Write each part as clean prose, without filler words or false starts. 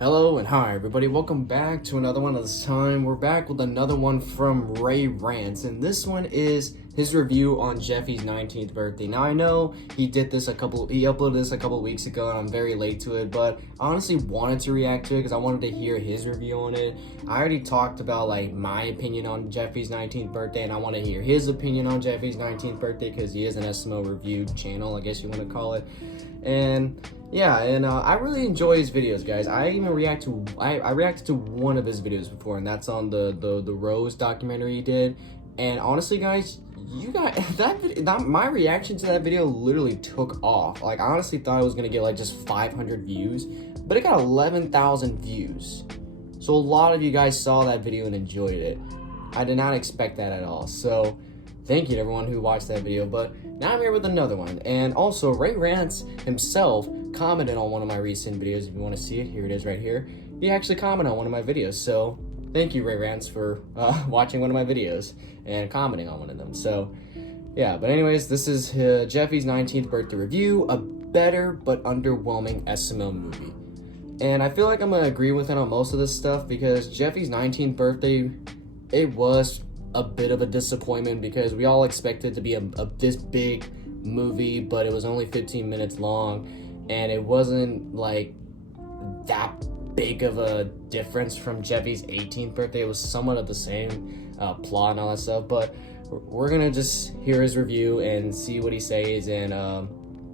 Hello and hi everybody, welcome back to another one. This time we're back with another one from Rants, and this one is his review on Jeffy's 19th birthday. Now I know he uploaded this a couple weeks ago and I'm very late to it, but I honestly wanted to react to it because I wanted to hear his review on it. I already talked about like my opinion on Jeffy's 19th birthday, and I want to hear his opinion on Jeffy's 19th birthday because he is an SML review channel, I guess you want to call it. And yeah, and I really enjoy his videos, guys. I reacted to one of his videos before, and that's on the Rose documentary he did. And honestly, guys, my reaction to that video literally took off. Like, I honestly thought it was gonna get like just 500 views, but it got 11,000 views. So a lot of you guys saw that video and enjoyed it. I did not expect that at all. So thank you to everyone who watched that video. But now I'm here with another one. And also, Rants himself commented on one of my recent videos. If you want to see it, here it is right here. He actually commented on one of my videos. So thank you, Rants, for watching one of my videos and commenting on one of them. So yeah, but anyways, this is Jeffy's 19th birthday review, a better but underwhelming SML movie. And I feel like I'm going to agree with him on most of this stuff because Jeffy's 19th birthday, it was a bit of a disappointment because we all expected it to be this big movie, but it was only 15 minutes long, and it wasn't like that big of a difference from Jeffy's 18th birthday. It was somewhat of the same plot and all that stuff, but we're gonna just hear his review and see what he says and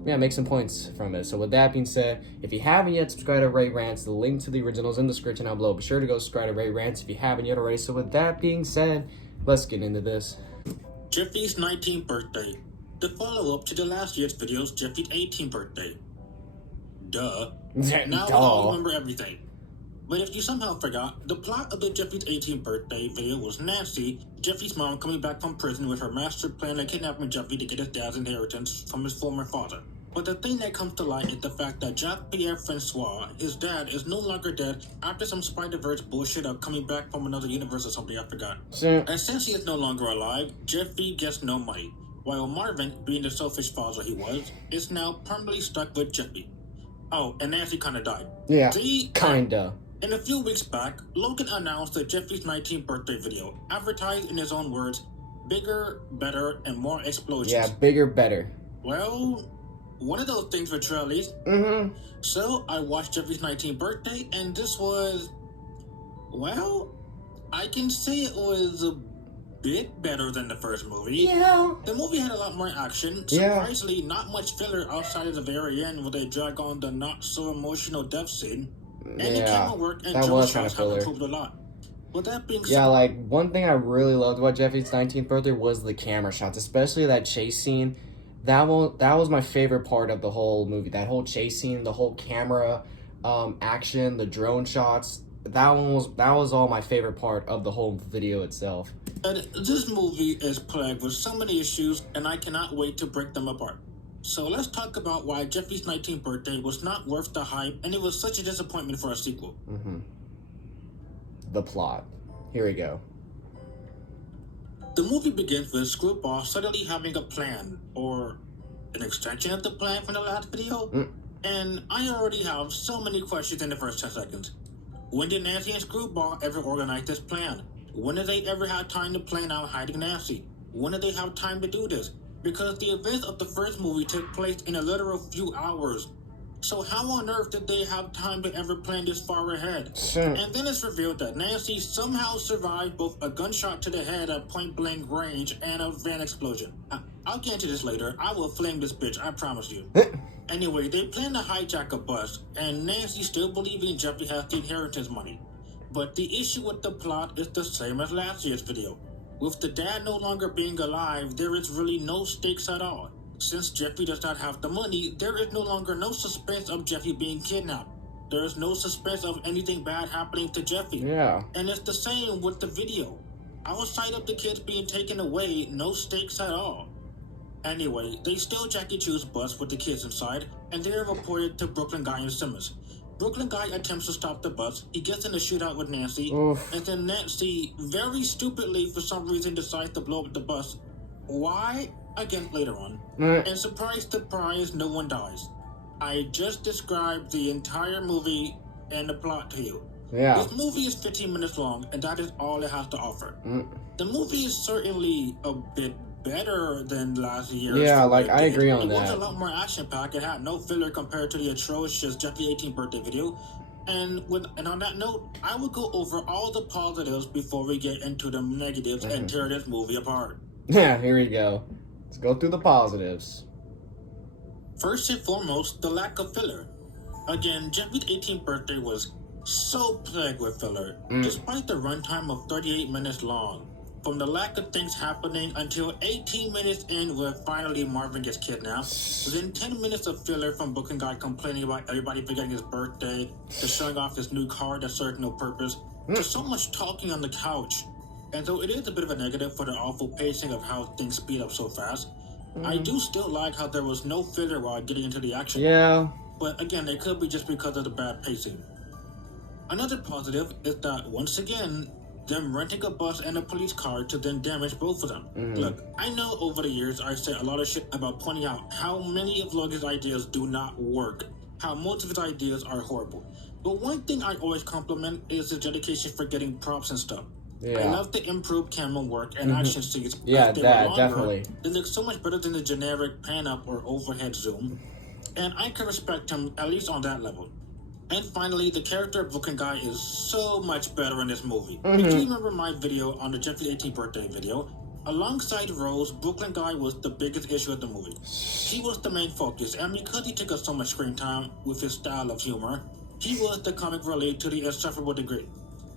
yeah, make some points from it. So with that being said, if you haven't yet subscribed to Rants, the link to the original is in the description down below. Be sure to go subscribe to Rants if you haven't yet already. So with that being said, let's get into this. Jeffy's 19th birthday. The follow-up to the last year's video's Jeffy's 18th birthday. Duh. Now I remember everything. But if you somehow forgot, the plot of the Jeffy's 18th birthday video was Nancy, Jeffy's mom, coming back from prison with her master plan of kidnapping Jeffy to get his dad's inheritance from his former father. But the thing that comes to light is the fact that Jacques-Pierre Francois, his dad, is no longer dead after some Spider-Verse bullshit of coming back from another universe or something, I forgot. And since he is no longer alive, Jeffy gets no money, while Marvin, being the selfish father he was, is now permanently stuck with Jeffy. Oh, and Nancy kinda died. Yeah, kinda. And a few weeks back, Logan announced the Jeffy's 19th birthday video, advertised in his own words, bigger, better, and more explosions. Yeah, bigger, better. Well, one of those things for true at least. So I watched Jeffy's 19th birthday, and this was, well, I can say it was a bit better than the first movie. Yeah. The movie had a lot more action. Surprisingly, not much filler outside of the very end where they drag on the not so emotional death scene. And the camera work and jump shots have improved a lot. With that being said, yeah, like one thing I really loved about Jeffy's 19th birthday was the camera shots, especially that chase scene. That was my favorite part of the whole movie. That whole chase scene, the whole camera action, the drone shots. That was all my favorite part of the whole video itself. This movie is plagued with so many issues, and I cannot wait to break them apart. So let's talk about why Jeffy's 19th birthday was not worth the hype, and it was such a disappointment for a sequel. The plot. Here we go. The movie begins with Screwball suddenly having a plan, or an extension of the plan from the last video. And I already have so many questions in the first 10 seconds. When did Nancy and Screwball ever organize this plan? When did they ever have time to plan out hiding Nancy? When did they have time to do this? Because the events of the first movie took place in a literal few hours. So how on earth did they have time to ever plan this far ahead? And then it's revealed that Nancy somehow survived both a gunshot to the head at point-blank range and a van explosion. I'll get into this later. I will flame this bitch, I promise you. Anyway, they plan to hijack a bus, and Nancy still believing Jeffy has the inheritance money. But the issue with the plot is the same as last year's video. With the dad no longer being alive, there is really no stakes at all. Since Jeffy does not have the money, there is no longer no suspense of Jeffy being kidnapped. There is no suspense of anything bad happening to Jeffy. Yeah. And it's the same with the video. Outside of the kids being taken away, no stakes at all. Anyway, they steal Jackie Chu's bus with the kids inside, and they are reported to Brooklyn Guy and Simmons. Brooklyn Guy attempts to stop the bus, he gets in a shootout with Nancy, and then Nancy, very stupidly for some reason, decides to blow up the bus. Why? Again, later on. And surprise, surprise, no one dies. I just described the entire movie and the plot to you. Yeah. This movie is 15 minutes long, and that is all it has to offer. The movie is certainly a bit better than last year's. Yeah, like, I agree on It that. was a lot more action-packed. It had no filler compared to the atrocious Jeffy 18th birthday video. And on that note, I will go over all the positives before we get into the negatives and tear this movie apart. Yeah, here we go. Let's go through the positives. First and foremost, the lack of filler. Again, Jeffy's 18th birthday was so plagued with filler, despite the runtime of 38 minutes long. From the lack of things happening until 18 minutes in where finally Marvin gets kidnapped, then 10 minutes of filler from Brooklyn Guy complaining about everybody forgetting his birthday, to showing off his new car that served no purpose, to so much talking on the couch. And though it is a bit of a negative for the awful pacing of how things speed up so fast, I do still like how there was no filler while getting into the action. Yeah. But again, it could be just because of the bad pacing. Another positive is that, once again, them renting a bus and a police car to then damage both of them. Look, I know over the years I said a lot of shit about pointing out how many of Logan's ideas do not work, how most of his ideas are horrible. But one thing I always compliment is his dedication for getting props and stuff. Yeah. I love the improved camera work and action scenes. Yeah, They that, were longer. definitely. They look so much better than the generic pan-up or overhead zoom. And I can respect him, at least on that level. And finally, the character of Brooklyn Guy is so much better in this movie. If you remember my video on the Jeffy 18th birthday video, alongside Rose, Brooklyn Guy was the biggest issue of the movie. He was the main focus, and because he took up so much screen time with his style of humor, he was the comic relief to the insufferable degree.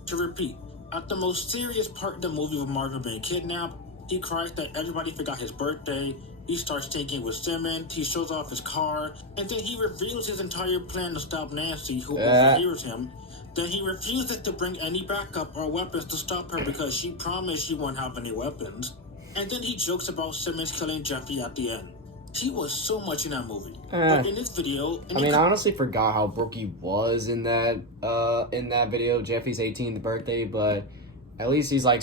To repeat, at the most serious part of the movie with Marvin being kidnapped, he cries that everybody forgot his birthday, he starts thinking with Simmons, he shows off his car, and then he reveals his entire plan to stop Nancy, who overhears him. Then he refuses to bring any backup or weapons to stop her because she promised she won't have any weapons. And then he jokes about Simmons killing Jeffy at the end. He was so much in that movie. But in this video... I honestly forgot how Brookie was in that video, Jeffy's 18th birthday, but at least he's like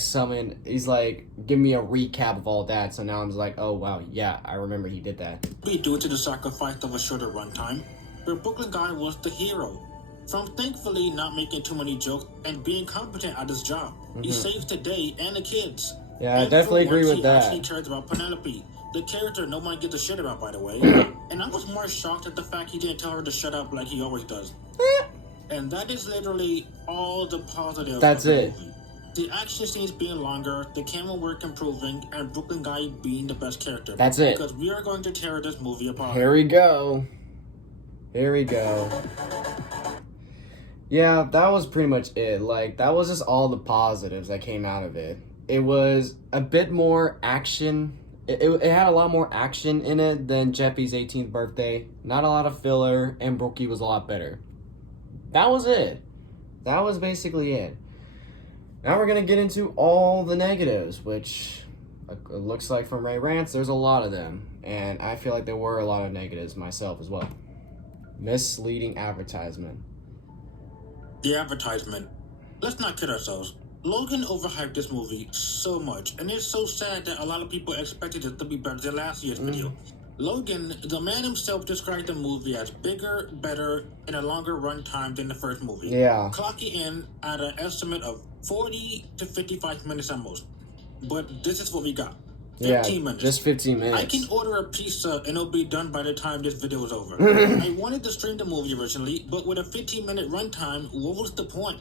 give me a recap of all that, so now I'm just like, oh wow, yeah, I remember he did that. Due to the sacrifice of a shorter runtime, where Brooklyn Guy was the hero. From thankfully not making too many jokes and being competent at his job. He saves the day and the kids. Yeah, and I definitely agree with that. He actually cares about Penelope, the character no one gives a shit about, by the way. And I was more shocked at the fact he didn't tell her to shut up like he always does. And that is literally all the positives. That's of the it. movie. The action scenes being longer, the camera work improving, and Brooklyn Guy being the best character. That's it. Because we are going to tear this movie apart. Here we go. Here we go. Yeah, that was pretty much it. Like, that was just all the positives that came out of it. It was a bit more action. It had a lot more action in it than Jeffy's 18th birthday. Not a lot of filler, and Brookie was a lot better. That was it. That was basically it. Now we're going to get into all the negatives, which it looks like from Ray Rants, there's a lot of them. And I feel like there were a lot of negatives myself as well. Misleading advertisement. The advertisement. Let's not kid ourselves. Logan overhyped this movie so much, and it's so sad that a lot of people expected it to be better than last year's video. Logan, the man himself, described the movie as bigger, better, and a longer runtime than the first movie. Yeah. Clocking in at an estimate of 40 to 55 minutes at most. But this is what we got. 15 minutes. Just 15 minutes. I can order a pizza and it'll be done by the time this video is over. I wanted to stream the movie originally, but with a 15-minute runtime, what was the point?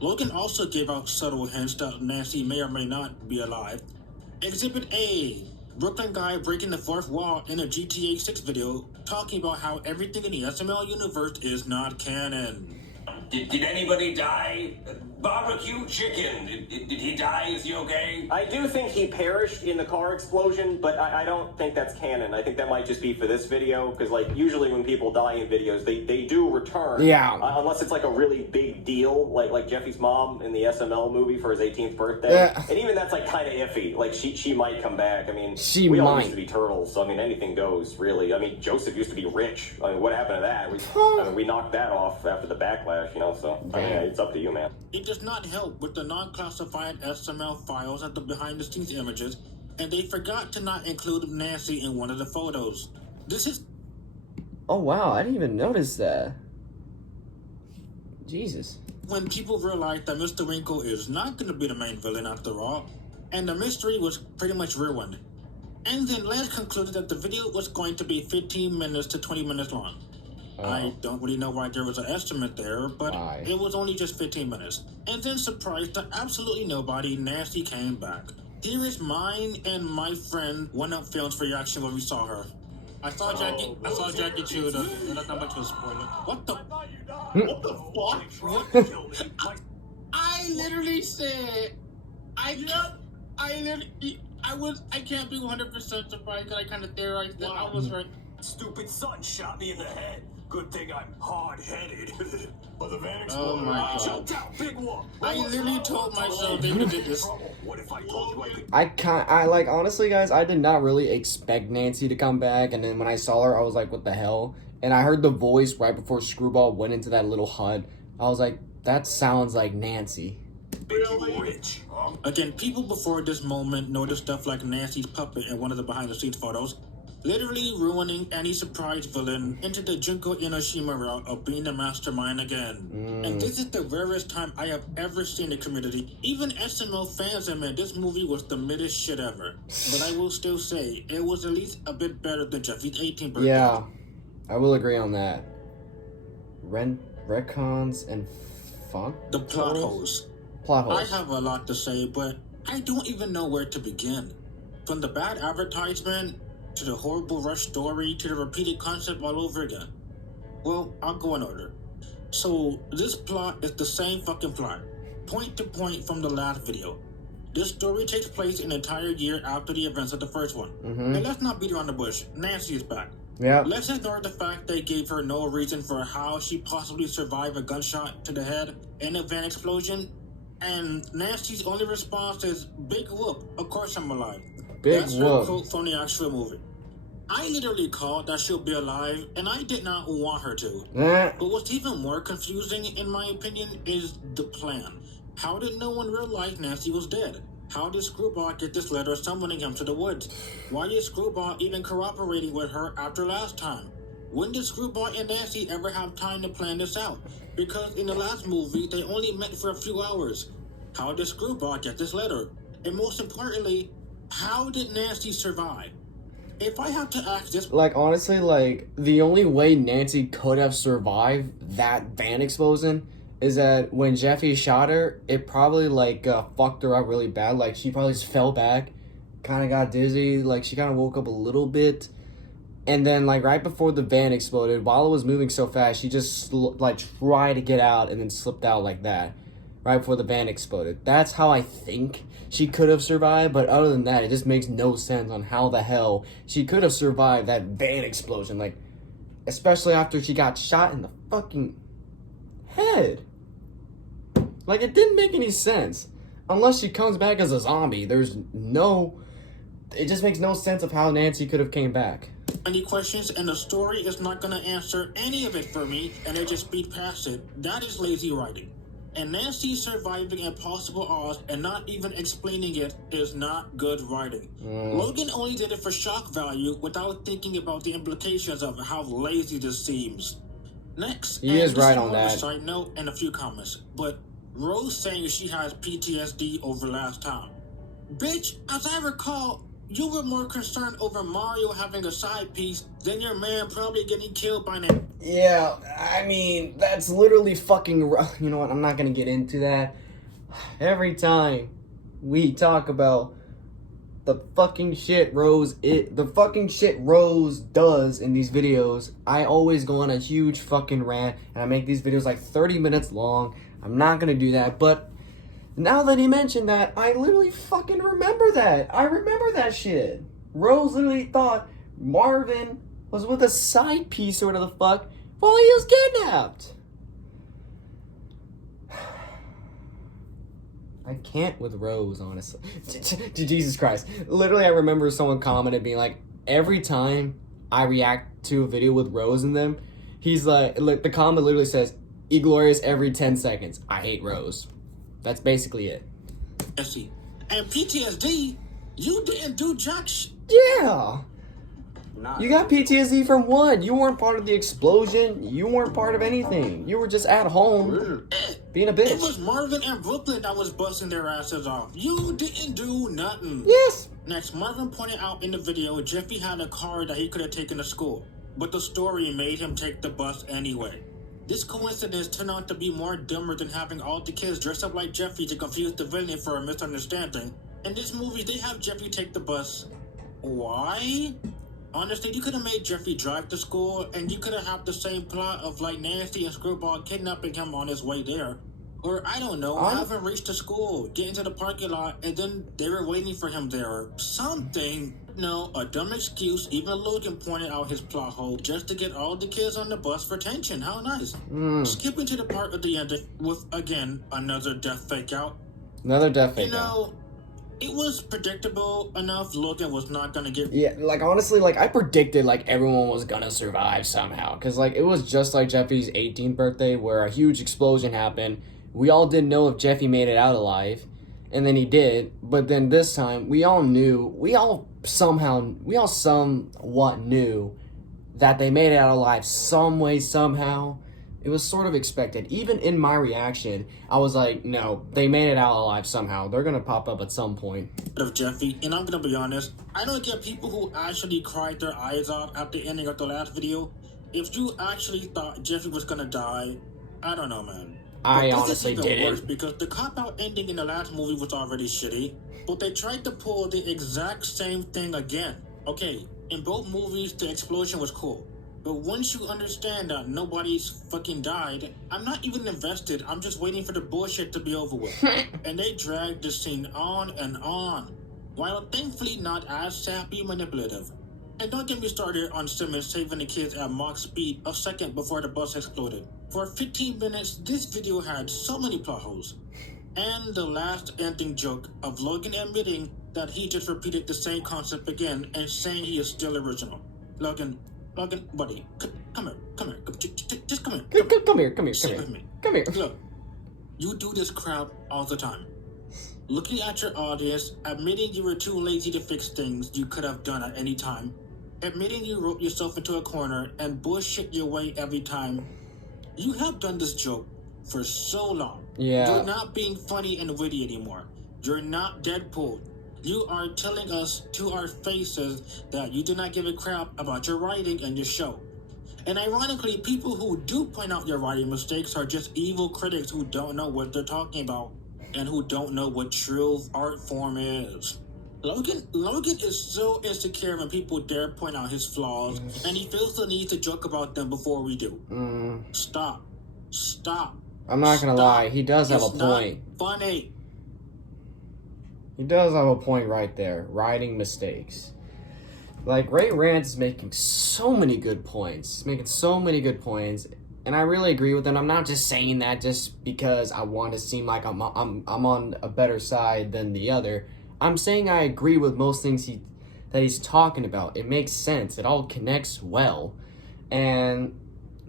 Logan also gave out subtle hints that Nancy may or may not be alive. Exhibit A. Brooklyn Guy breaking the fourth wall in a GTA 6 video, talking about how everything in the SML universe is not canon. Did anybody die? Barbecue chicken. Did he die? Is he okay? I do think he perished in the car explosion, but I don't think that's canon. I think that might just be for this video, because like usually when people die in videos, they do return. Yeah. Unless it's like a really big deal, like Jeffy's mom in the SML movie for his 18th birthday. Yeah. And even that's like kind of iffy. Like she might come back. I mean, we all used to be turtles, so I mean anything goes really. I mean Joseph used to be rich. I mean what happened to that? We knocked that off after the backlash, you know. So I mean it's up to you, man. It does not help with the non-classified SML files at the behind-the-scenes images, and they forgot to not include Nancy in one of the photos. This is... Oh wow, I didn't even notice that. Jesus. When people realized that Mr. Winkle is not going to be the main villain after all, and the mystery was pretty much ruined. And then Lance concluded that the video was going to be 15 minutes to 20 minutes long. I don't really know why there was an estimate there, but it was only just 15 minutes. And then, surprised that absolutely nobody, Nancy came back. Here is mine and my friend One Up Films reaction when we saw her. I saw Jackie too. That's not much of a spoiler. What the? What the fuck? I literally said, I can't be 100% surprised because I kind of theorized that I was right. Stupid son shot me in the head. Good thing I'm hard-headed. But the van Oh my god. jumped out, big one. I literally told myself they would do this. What if I told you I could? I like, honestly, guys, I did not really expect Nancy to come back, and then when I saw her, I was like, what the hell? And I heard the voice right before Screwball went into that little hut. I was like, that sounds like Nancy. Really? Rich. Again, people before this moment noticed stuff like Nancy's puppet in one of the behind-the-scenes photos, literally ruining any surprise villain into the Junko Inoshima route of being the mastermind again. And this is the rarest time I have ever seen a community. Even SML fans admit this movie was the middest shit ever. But I will still say, it was at least a bit better than Jeffy's 18th birthday. Yeah, I will agree on that. Retcons and funk? The plot holes. Plot holes. I have a lot to say, but I don't even know where to begin. From the bad advertisement, to the horrible rush story, to the repeated concept all over again. Well, I'll go in order. So, this plot is the same fucking plot, point to point from the last video. This story takes place an entire year after the events of the first one. And let's not beat around the bush, Nancy is back. Yeah. Let's ignore the fact they gave her no reason for how she possibly survived a gunshot to the head and a van explosion. And Nancy's only response is, big whoop, of course I'm alive. That's her quote from the actual movie. I literally called that she'll be alive, and I did not want her to. But what's even more confusing, in my opinion, is the plan. How did no one realize Nancy was dead? How did Screwball get this letter summoning him to the woods? Why is Screwball even cooperating with her after last time? When did Screwball and Nancy ever have time to plan this out? Because in the last movie, they only met for a few hours. How did Screwball get this letter? And most importantly, how did Nancy survive? If I have to ask this... Like, honestly, like, the only way Nancy could have survived that van explosion is that when Jeffy shot her, it probably, like, fucked her up really bad. Like, she probably just fell back, kind of got dizzy, like, she kind of woke up a little bit. And then, like, right before the van exploded, while it was moving so fast, she just, like, tried to get out and then slipped out like that. Right before the van exploded. That's how I think she could have survived, but other than that, it just makes no sense on how the hell she could have survived that van explosion. Like, especially after she got shot in the fucking head. Like, it didn't make any sense. Unless she comes back as a zombie, there's no... It just makes no sense of how Nancy could have came back. Any questions, and the story is not going to answer any of it for me, and they just speed past it. That is lazy writing. And Nancy surviving impossible odds and not even explaining it is not good writing. Logan only did it for shock value without thinking about the implications of how lazy this seems. Next, he is right on that. Side note and a few comments, but Rose saying she has PTSD over last time. Bitch, as I recall, you were more concerned over Mario having a side piece than your man probably getting killed by now. Yeah, I mean, that's literally fucking... You know what, I'm not gonna get into that. Every time we talk about the fucking shit Rose does in these videos, I always go on a huge fucking rant, and I make these videos like 30 minutes long. I'm not gonna do that, but now that he mentioned that, I literally fucking remember that. I remember that shit. Rose literally thought Marvin was with a side piece or whatever the fuck while he was kidnapped. I can't with Rose, honestly. Jesus Christ. Literally, I remember someone commented being like, every time I react to a video with Rose in them, he's like, the comment literally says, "Eglorious every 10 seconds. I hate Rose." That's basically it. And PTSD, you didn't do jack shit. Yeah. You got PTSD from what? You weren't part of the explosion. You weren't part of anything. You were just at home being a bitch. It was Marvin and Brooklyn that was busting their asses off. You didn't do nothing. Yes. Next, Marvin pointed out in the video Jeffy had a car that he could have taken to school, but the story made him take the bus anyway. This coincidence turned out to be more dumber than having all the kids dress up like Jeffy to confuse the villain for a misunderstanding. In this movie, they have Jeffy take the bus. Why? Honestly, you could have made Jeffy drive to school, and you could have had the same plot of like Nancy and Screwball kidnapping him on his way there. Or, I don't know, have him reach the school, get into the parking lot, and then they were waiting for him there. Or something. No, a dumb excuse. Even Logan pointed out his plot hole just to get all the kids on the bus for tension. How nice. Skipping to the part of the ending with, again, another death fake out. Another death fake out. You know, it was predictable enough Logan was not gonna get... Yeah, like, honestly, like, I predicted, like, everyone was gonna survive somehow. Because, like, it was just like Jeffy's 18th birthday where a huge explosion happened. We all didn't know if Jeffy made it out alive. And then he did. But then this time, we all somewhat knew that they made it out alive some way, somehow. It was sort of expected. Even in my reaction, I was like, no, they made it out alive somehow. They're gonna pop up at some point. Of Jeffy, and I'm gonna be honest, I don't get people who actually cried their eyes out at the ending of the last video. If you actually thought Jeffy was gonna die, I don't know, man. I honestly didn't. Worse because the cop-out ending in the last movie was already shitty, but they tried to pull the exact same thing again. Okay, in both movies, the explosion was cool. But once you understand that nobody's fucking died, I'm not even invested. I'm just waiting for the bullshit to be over with. And they dragged the scene on and on, while thankfully not as sappy manipulative. And don't get me started on Simmons saving the kids at Mach speed a second before the bus exploded. For 15 minutes, this video had so many plot holes. And the last ending joke of Logan admitting that he just repeated the same concept again and saying he is still original. Logan, buddy, come here, just come here. Come here. Sit with me. Come here. Look, you do this crap all the time. Looking at your audience, admitting you were too lazy to fix things you could have done at any time, admitting you wrote yourself into a corner and bullshit your way every time. You have done this joke for so long. Yeah. You're not being funny and witty anymore. You're not Deadpool. You are telling us to our faces that you do not give a crap about your writing and your show. And ironically, people who do point out your writing mistakes are just evil critics who don't know what they're talking about and who don't know what true art form is. Logan is so insecure when people dare point out his flaws, and he feels the need to joke about them before we do. Stop. I'm not gonna lie, he does have a point. Not funny. He does have a point right there. Writing mistakes. Like, Ray Rants is making so many good points. And I really agree with him. I'm not just saying that just because I want to seem like I'm on a better side than the other. I'm saying I agree with most things that he's talking about. It makes sense. It all connects well. And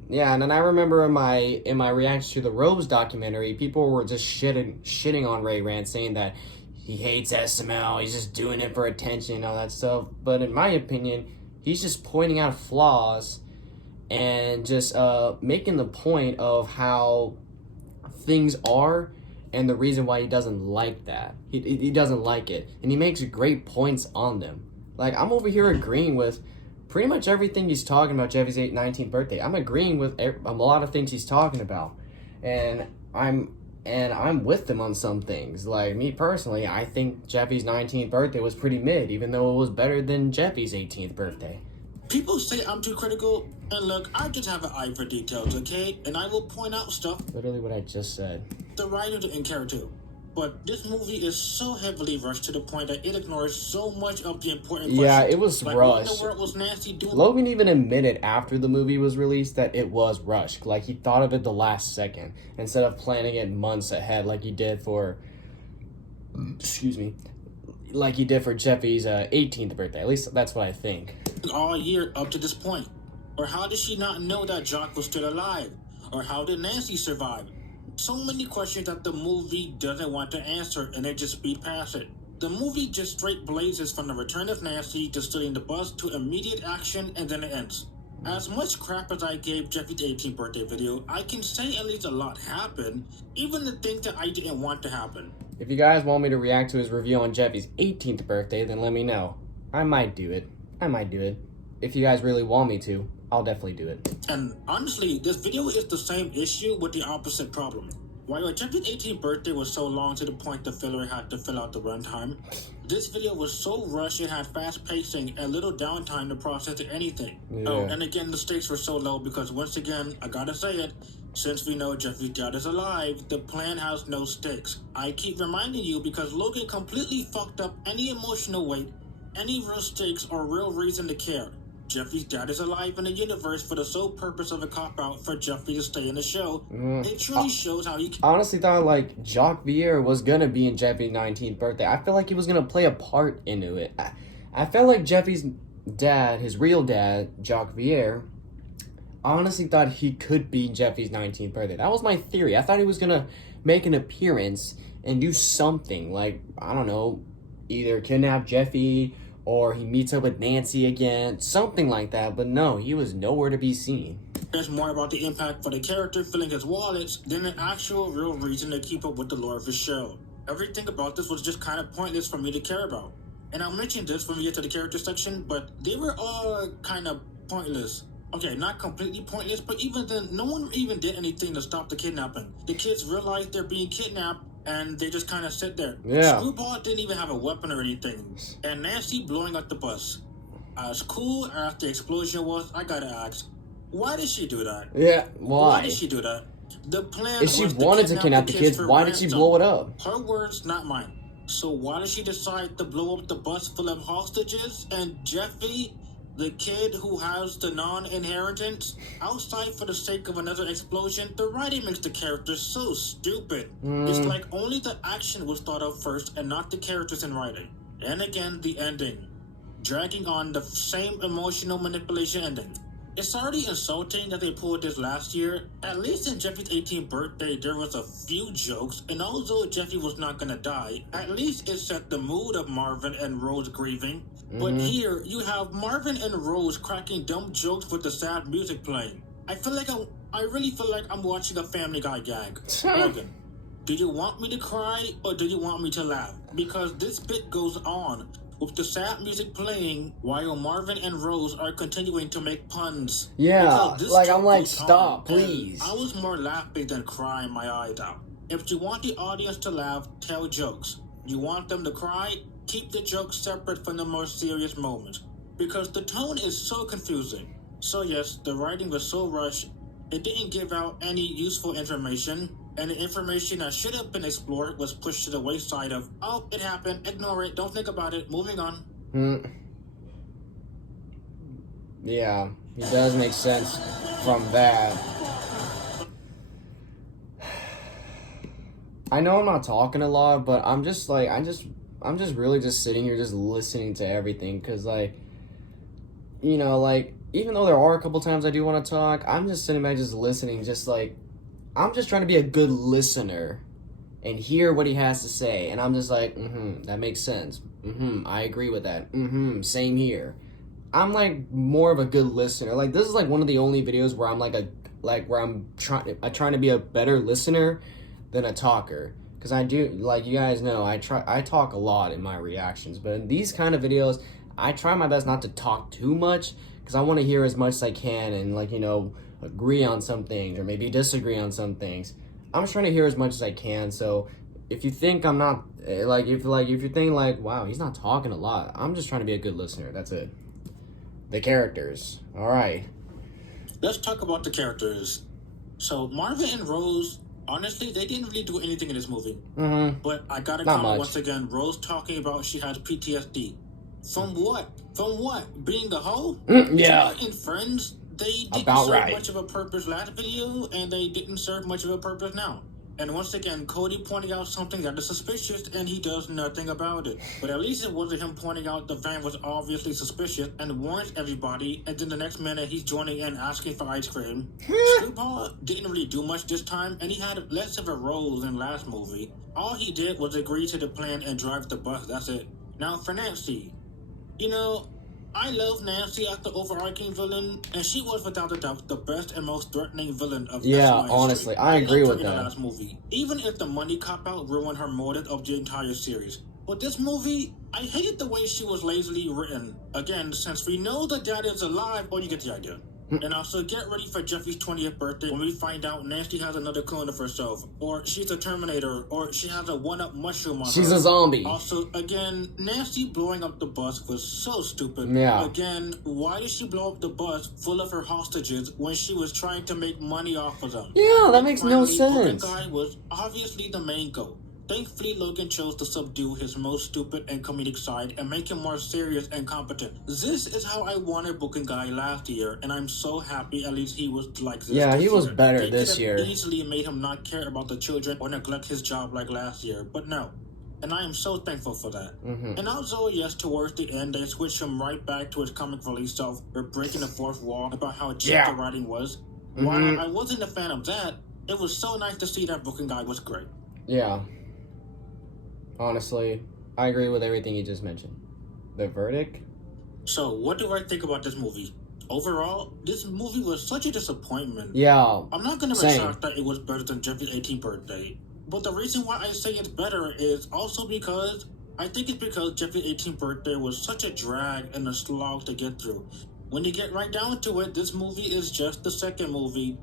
yeah, and then I remember in my reaction to the Rose documentary, people were just shitting on Ray Rants, saying that he hates SML, he's just doing it for attention and all that stuff. But in my opinion, he's just pointing out flaws and just making the point of how things are and the reason why he doesn't like that. He doesn't like it. And he makes great points on them. Like, I'm over here agreeing with pretty much everything he's talking about Jeffy's 19th birthday. I'm agreeing with a lot of things he's talking about. And I'm with him on some things. Like, me personally, I think Jeffy's 19th birthday was pretty mid, even though it was better than Jeffy's 18th birthday. People say I'm too critical, and look, I just have an eye for details, okay? And I will point out stuff. Literally what I just said. The writer didn't care to. But this movie is so heavily rushed to the point that it ignores so much of the important questions. Yeah, it was like, rushed. What in the world was Nancy doing? Logan even admitted after the movie was released that it was rushed. Like, he thought of it the last second instead of planning it months ahead like he did for... like he did for Jeffy's 18th birthday. At least that's what I think. All year up to this point. Or how did she not know that Jock was still alive? Or how did Nancy survive? So many questions that the movie doesn't want to answer, and they just speed past it. The movie just straight blazes from the return of Nancy to stealing the bus to immediate action, and then it ends. As much crap as I gave Jeffy's 18th birthday video, I can say at least a lot happened, even the things that I didn't want to happen. If you guys want me to react to his review on Jeffy's 18th birthday, then let me know. I might do it. If you guys really want me to, I'll definitely do it. And honestly, this video is the same issue with the opposite problem. While Jeffy's 18th birthday was so long to the point the filler had to fill out the runtime, this video was so rushed it had fast pacing and little downtime to process anything. Yeah. Oh, and again, the stakes were so low because once again, I gotta say it, since we know Jeffy's dad is alive, the plan has no stakes. I keep reminding you because Logan completely fucked up any emotional weight, any real stakes or real reason to care. Jeffy's dad is alive in the universe for the sole purpose of a cop-out for Jeffy to stay in the show. It truly shows how you can... I honestly thought, like, Jacques Vierre was gonna be in Jeffy's 19th birthday. I feel like he was gonna play a part into it. I felt like Jeffy's dad, his real dad, Jacques Vierre, I honestly thought he could be Jeffy's 19th birthday. That was my theory. I thought he was gonna make an appearance and do something. Like, I don't know, either kidnap Jeffy or he meets up with Nancy again, something like that. But no, he was nowhere to be seen. There's more about the impact for the character filling his wallets than an actual real reason to keep up with the lore of his show. Everything about this was just kind of pointless for me to care about. And I'll mention this when we get to the character section, but they were all kind of pointless. Okay, not completely pointless, but even then, no one even did anything to stop the kidnapping. The kids realize they're being kidnapped, and they just kind of sit there. Yeah. Screwball didn't even have a weapon or anything. And Nancy blowing up the bus. As cool as the explosion was, I gotta ask, why did she do that? Yeah, why? Why did she do that? The plan If she was wanted to kidnap the kids, for why did she ransom. blow it up? Her words, not mine. So why did she decide to blow up the bus full of hostages and Jeffy, the kid who has the non-inheritance, outside for the sake of another explosion? The writing makes the characters so stupid. It's like only the action was thought of first and not the characters in writing. And again, the ending. Dragging on the same emotional manipulation ending. It's already insulting that they pulled this last year. At least in Jeffy's 18th birthday, there was a few jokes, and although Jeffy was not gonna die, at least it set the mood of Marvin and Rose grieving. But here, you have Marvin and Rose cracking dumb jokes with the sad music playing. I really feel like I'm watching a Family Guy gag. Logan, do you want me to cry or do you want me to laugh? Because this bit goes on with the sad music playing while Marvin and Rose are continuing to make puns. Yeah, This like, joke I'm like, goes stop, on, and please. I was more laughing than crying my eyes out. If you want the audience to laugh, tell jokes. You want them to cry? Keep the jokes separate from the more serious moments. Because the tone is so confusing. So yes, the writing was so rushed, it didn't give out any useful information, and the information that should have been explored was pushed to the wayside of, oh, it happened, ignore it, don't think about it, moving on. Yeah, it does make sense from that. I know I'm not talking a lot, but I'm just like, I'm just really just sitting here just listening to everything, because, like, you know, like, even though there are a couple times I do want to talk, I'm just sitting back just listening, just like, I'm just trying to be a good listener and hear what he has to say, and I'm just like, that makes sense, I agree with that, same here. I'm like more of a good listener. Like, this is like one of the only videos where I'm where I'm trying to be a better listener than a talker. Because I do, like, you guys know, I talk a lot in my reactions, but in these kind of videos, I try my best not to talk too much, because I want to hear as much as I can and, like, you know, agree on some things or maybe disagree on some things. I'm just trying to hear as much as I can. So if you think I'm not, if you think like, wow, he's not talking a lot, I'm just trying to be a good listener. That's it. The characters. All right. Let's talk about the characters. So Marvin and Rose, honestly, they didn't really do anything in this movie. But I gotta comment once again, Rose talking about she has PTSD. From what? From what? Being a hoe? Yeah. In Friends, they didn't About serve right. much of a purpose last video, and they didn't serve much of a purpose now. And once again, Cody pointing out something that is suspicious, and he does nothing about it. But at least it wasn't him pointing out the van was obviously suspicious and warns everybody, and then the next minute he's joining in asking for ice cream. Screwball didn't really do much this time, and he had less of a role than last movie. All he did was agree to the plan and drive the bus, that's it. Now for Nancy. You know, I love Nancy as the overarching villain, and she was without a doubt the best and most threatening villain of Yeah, SML history. honestly, I agree with In the that. last movie, even if the money cop-out ruined her motive of the entire series. But this movie, I hated the way she was lazily written. Again, since we know the dad is alive, well, you get the idea. And also, get ready for Jeffy's 20th birthday when we find out Nancy has another clone of herself, or she's a Terminator, or she has a one-up mushroom on She's her. a zombie. Also, again, Nancy blowing up the bus was so stupid. Yeah. Again, why did she blow up the bus full of her hostages when she was trying to make money off of them? Yeah, that makes no Finally, sense. The guy was obviously the main goal. Thankfully, Logan chose to subdue his most stupid and comedic side and make him more serious and competent. This is how I wanted Booking Guy last year, and I'm so happy at least he was like this. Yeah, he was year. better They this could year. have easily made him not care about the children or neglect his job like last year, but no. And I am so thankful for that. And also, yes, towards the end, they switched him right back to his comic relief self, or breaking the fourth wall about how cheap the writing was. While I wasn't a fan of that, it was so nice to see that Booking Guy was great. Yeah. Honestly, I agree with everything you just mentioned. The verdict? So, what do I think about this movie? Overall, this movie was such a disappointment. Yeah. I'm not gonna Same. retract that it was better than Jeffy's 18th birthday. But the reason why I say it's better is also because I think it's because Jeffy's 18th birthday was such a drag and a slog to get through. When you get right down to it, this movie is just the second movie,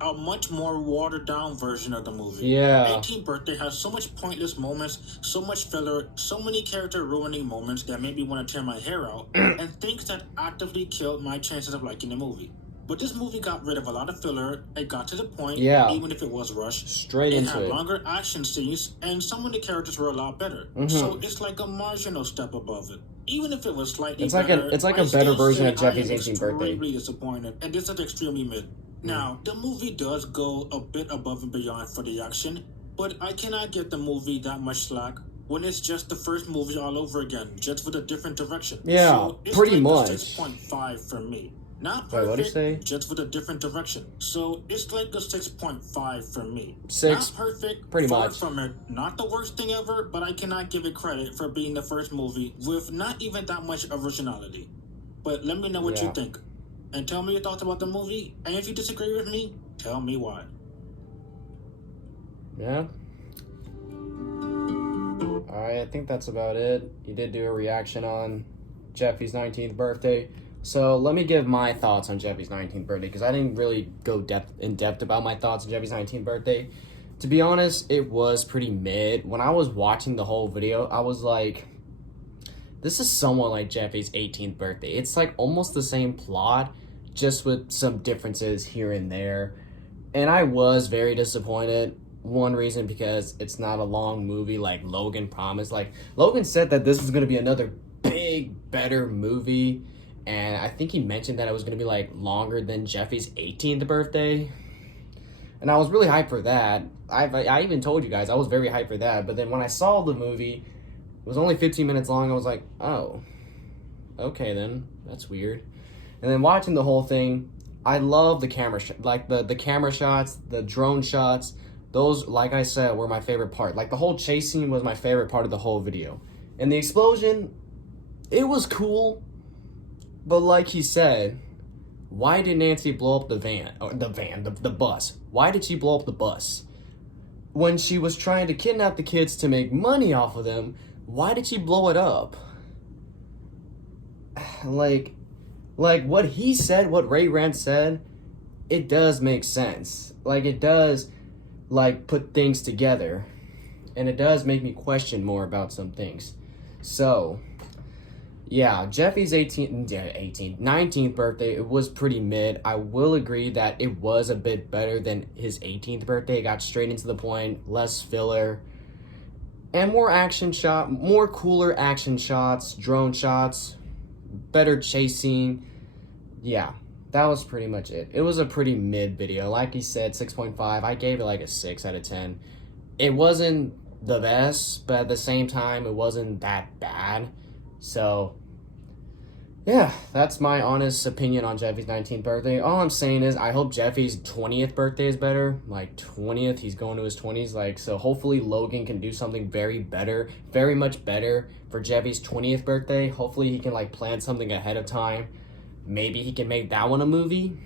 a much more watered down version of the movie. Yeah. 18th birthday has so much pointless moments, so much filler, so many character ruining moments that made me want to tear my hair out, and things that actively killed my chances of liking the movie. But this movie got rid of a lot of filler, it got to the point, even if it was rushed. Straight It into had it. longer action scenes, and some of the characters were a lot better. So it's like a marginal step above it. Even if it was slightly It's like better, a I better still version say of Jeffy's I am 18th birthday. extremely disappointed, and this is extremely mid. Now, the movie does go a bit above and beyond for the action, but I cannot give the movie that much slack when it's just the first movie all over again, just with a different direction. Yeah, so it's pretty like a much. 6.5 for me. Not Wait, perfect, what'd you say? just with a different direction. So it's like a 6.5 for me. Six, Not perfect, pretty far much. from it. Not the worst thing ever, but I cannot give it credit for being the first movie with not even that much originality. But let me know what you think. And tell me your thoughts about the movie. And if you disagree with me, tell me why. Yeah. Alright, I think that's about it. You did do a reaction on Jeffy's 19th birthday. So let me give my thoughts on Jeffy's 19th birthday, because I didn't really go in depth about my thoughts on Jeffy's 19th birthday. To be honest, it was pretty mid. When I was watching the whole video, I was like, this is somewhat like Jeffy's 18th birthday. It's like almost the same plot, just with some differences here and there. And I was very disappointed. One reason, because it's not a long movie like Logan promised. Like, Logan said that this was going to be another big, better movie. And I think he mentioned that it was going to be like longer than Jeffy's 18th birthday. And I was really hyped for that. I even told you guys I was very hyped for that. But then when I saw the movie, it was only 15 minutes long. I was like, oh, okay then. That's weird. And then watching the whole thing, I love the camera like the camera shots, the drone shots. Those, like I said, were my favorite part. Like, the whole chase scene was my favorite part of the whole video. And the explosion, it was cool. But like he said, why did Nancy blow up the bus? Why did she blow up the bus? When she was trying to kidnap the kids to make money off of them, why did she blow it up? Like what he said, what Rants said, it does make sense. Like, it does, like, put things together. And it does make me question more about some things. So, yeah, Jeffy's 19th birthday, it was pretty mid. I will agree that it was a bit better than his 18th birthday. It got straight into the point, less filler, and more cooler action shots, drone shots, better chasing. Yeah, that was pretty much it. It was a pretty mid video. Like he said, 6.5. I gave it like a 6 out of 10. It wasn't the best, but at the same time, it wasn't that bad. So, yeah, that's my honest opinion on Jeffy's 19th birthday. All I'm saying is I hope Jeffy's 20th birthday is better. Like 20th, he's going to his 20s. Like, so hopefully Logan can do something very much better for Jeffy's 20th birthday. Hopefully he can like plan something ahead of time. Maybe he can make that one a movie.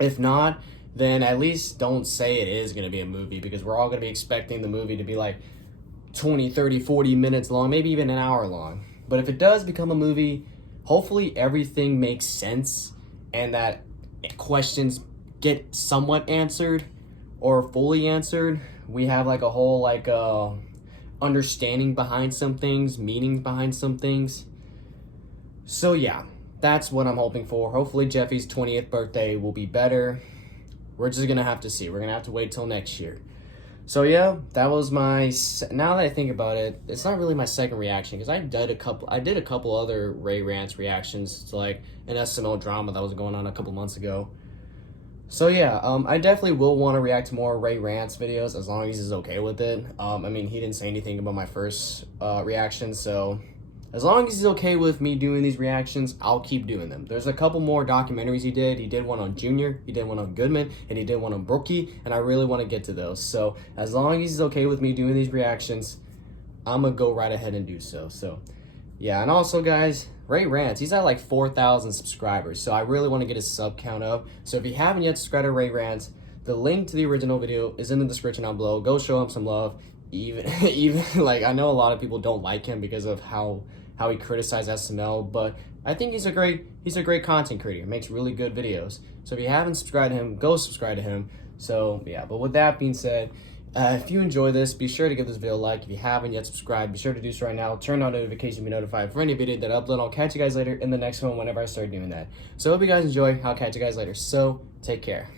If not, then at least don't say it is going to be a movie, because we're all going to be expecting the movie to be like 20, 30, 40 minutes long, maybe even an hour long. But if it does become a movie, hopefully everything makes sense and that questions get somewhat answered or fully answered. We have like a whole like understanding behind some things, meaning behind some things. So yeah, that's what I'm hoping for. Hopefully Jeffy's 20th birthday will be better. We're just gonna have to see. We're gonna have to wait till next year. So yeah, that was my, now that I think about it, it's not really my second reaction, because I did a couple other Ray Rants reactions to like an SML drama that was going on a couple months ago. So yeah, I definitely will want to react to more Ray Rants videos as long as he's okay with it. I mean, he didn't say anything about my first reaction, so as long as he's okay with me doing these reactions, I'll keep doing them. There's a couple more documentaries he did. He did one on Junior, he did one on Goodman, and he did one on Brookie, and I really want to get to those. So as long as he's okay with me doing these reactions, I'm going to go right ahead and do so. So yeah, and also guys, Ray Rants, he's at like 4,000 subscribers, so I really want to get his sub count up. So if you haven't yet subscribed to Ray Rants, the link to the original video is in the description down below. Go show him some love. Even like, I know a lot of people don't like him because of how he criticized SML, but I think he's a great content creator. He makes really good videos. So if you haven't subscribed to him, go subscribe to him. So yeah, but with that being said, if you enjoy this, be sure to give this video a like. If you haven't yet subscribed, be sure to do so right now. Turn on notifications to be notified for any video that I upload. I'll catch you guys later in the next one whenever I start doing that. So I hope you guys enjoy. I'll catch you guys later. So take care.